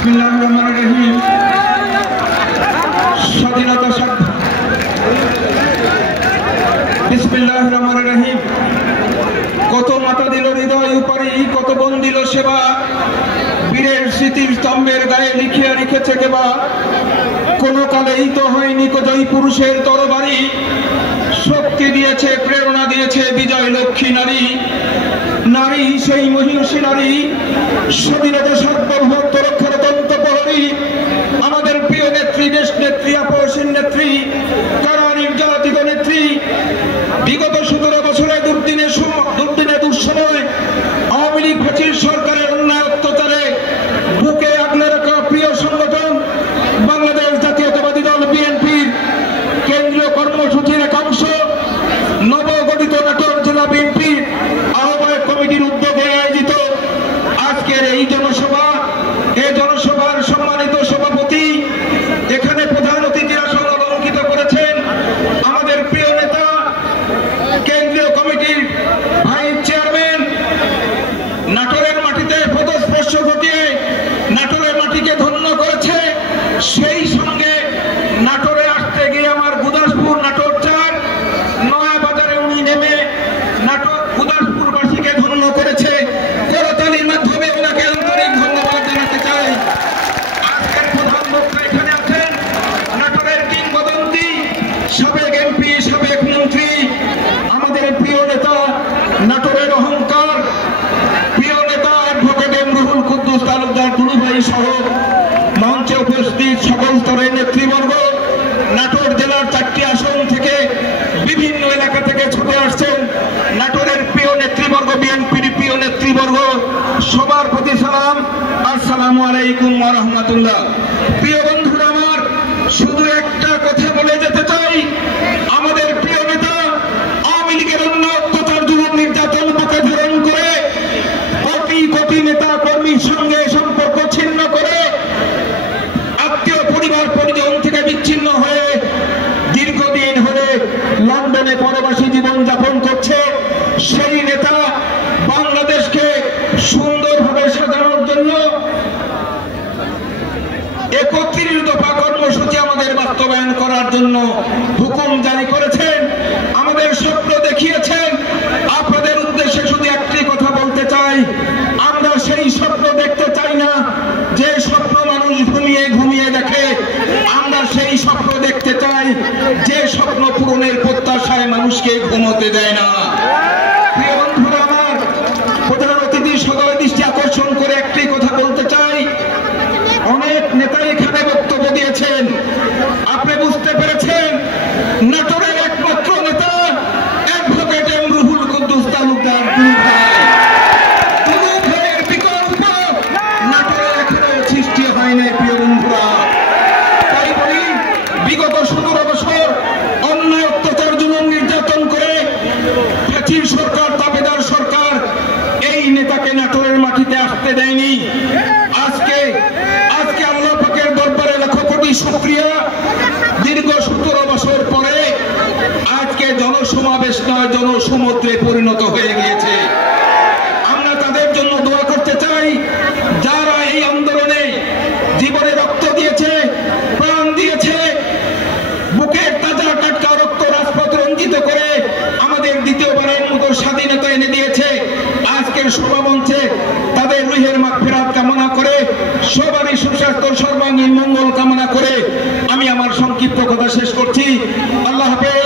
বিসমিল্লাহির রহমানির রহিম। স্বাধীনতা বিসমিল্লাহির রহমানির রহিম। কত মাতা দিল হৃদয় উপরে, কত বোন দিল সেবা, বীরের স্মৃতির স্তম্ভের গায়ে লিখিয়া রেখেছে কেবা। কোন কালেই তো হয়নি জয়ী পুরুষের তরবারি, শক্তি দিয়েছে প্রেরণা দিয়েছে বিজয় লক্ষ্মী নারী। নারী সেই মহিষী নারী, স্বাধীনতা সার্বভৌমত্ব রক্ষার দন্ত প্রহরী, আমাদের প্রিয় নেত্রী, দেশ নেত্রী, আপসীন নেত্রী, কারা নির্যাতিত নেত্রী। বিগত 17 বছরে দুর্দিনে দুঃসময় আওয়ামী লীগ ফ্যাসিস্ট সরকারের অন্যায় অত্যাচারে বুকে আগলে রাখা প্রিয় সংগঠন বাংলাদেশ জাতীয়তাবাদী দল বিএনপির কেন্দ্রীয় কর্মসূচির একাংশ নবগঠিত নাটোর জেলা বিএনপি আহ্বায়ক কমিটির উদ্যোগে আয়োজিত আজকের এই জনসভা, এই জনসভার সম্মানিত সভাপতি, এখানে প্রধান অতিথিরা অলঙ্কিত করেছেন আমাদের প্রিয় নেতা, কেন্দ্রীয় কমিটির ভাইস চেয়ারম্যান। নাটোরের মাটিতে পদস্পর্শ ঘটিয়ে নাটোরের মাটিকে ধন্য করেছে, সেই সঙ্গে নাটোরে আসতে গিয়ে আমার গুদাসপুর নাটোর 4 নয়া বাজারে উনি নেমে নাটোর গুদাসপুরবাসীকে ধন্য করেছে। করতালির মাধ্যমে ওনাকে আন্তরিক ধন্যবাদ জানাতে চাই। আজকের প্রধান বক্তা এখানে আছেন নাটোরের কিংবদন্তি, সাবেক এমপি, সাবেক মন্ত্রী, আমাদের প্রিয় নেতা, নাটোরের অহংকার, প্রিয় নেতা অ্যাডভোকেট এমরুহুল কুদ্দুস তালুকদার দুলুভাই সহ মঞ্চে উপস্থিত সকল স্তরের নেতৃবর্গ, নাটোর জেলার 4টি আসন থেকে বিভিন্ন এলাকা থেকে ছুটে আসছেন নাটোরের প্রিয় নেতৃবর্গ, বিএনপির প্রিয় নেতৃবর্গ, সবার প্রতি সালাম, আসসালামু আলাইকুম ওয়া রাহমাতুল্লাহ। প্রিয় বন্ধুরা আমার, শুধু একটা কথা বলে যেতে চাই, আমাদের প্রিয় নেতা আওয়ামী লীগের অন্যায় অত্যাচার, জুলুম, নির্যাতন বুকে ধারণ করে কোটি কোটি নেতা কর্মীর সঙ্গে সম্পর্ক ছিন্ন করে আত্মীয় পরিবার পরিজন থেকে বিচ্ছিন্ন হয়ে দীর্ঘদিন হলে লন্ডনে পরবাসী জীবন যাপন করছে। সেই নেতা বাংলাদেশকে সুন্দরভাবে সাজানোর জন্য 31 দফা কর্মসূচি আমাদের বাস্তবায়ন করার জন্য হুকুম জারি করেছেন, আমাদের স্বপ্ন দেখিয়েছেন। আপনাদের উদ্দেশ্যে শুধু একটি কথা বলতে চাই, আমরা সেই স্বপ্ন দেখতে চাই না যে স্বপ্ন মানুষ ঘুমিয়ে ঘুমিয়ে দেখে। আমরা সেই স্বপ্ন দেখতে চাই যে স্বপ্ন পূরণের প্রত্যাশায় মানুষকে ঘুমোতে দেয় না। প্রিয় বন্ধুরা আমার, প্রধান অতিথি সদয় দৃষ্টি আকর্ষণ করে একটি কথা বলতে চাই, অনেক নেতা এখানে বক্তব্য দিয়েছেন, আপনি বুঝতে পেরেছেন নাটোরের একমাত্র নেতা অ্যাডভোকেট এমরুহুল কুদ্দুস তালুকদার দুলুভাইয়ের বিকল্প নাটোরে এখনো সৃষ্টি হয়নি। প্রিয় বন্ধুরা, তাই বলি বিগত 17 বছর অন্যায় অত্যাচার, জুলুম, নির্যাতন করে ফ্যাসিস্ট সরকার, দাবেদার সরকার এই নেতাকে নাটোরের মাটিতে আসতে দেয়নি। আজকে আল্লাহ পাকের দরবারে লাখো কোটি শুকরিয়া, দীর্ঘ 17 বছর পরে আজকে জনসমাবেশ নয়, জনসমুদ্রে পরিণত হয়ে গিয়েছে। আমরা তাদের জন্য দোয়া করতে চাই যারা এই আন্দোলনে জীবনে রক্ত দিয়েছে, প্রাণ দিয়েছে, বুকের তাজা টাটকা রক্ত রাজপথ রঞ্জিত করে আমাদের দ্বিতীয়বারের মতো স্বাধীনতা এনে দিয়েছে। আজকের সভামঞ্চে তাদের রুহের মাগফিরাত কামনা করে, সবারই সুস্বাস্থ্য, সর্বাঙ্গীন মঙ্গল কামনা করে আমি আমার সংক্ষিপ্ত কথা শেষ করছি। আল্লাহ হাফেজ।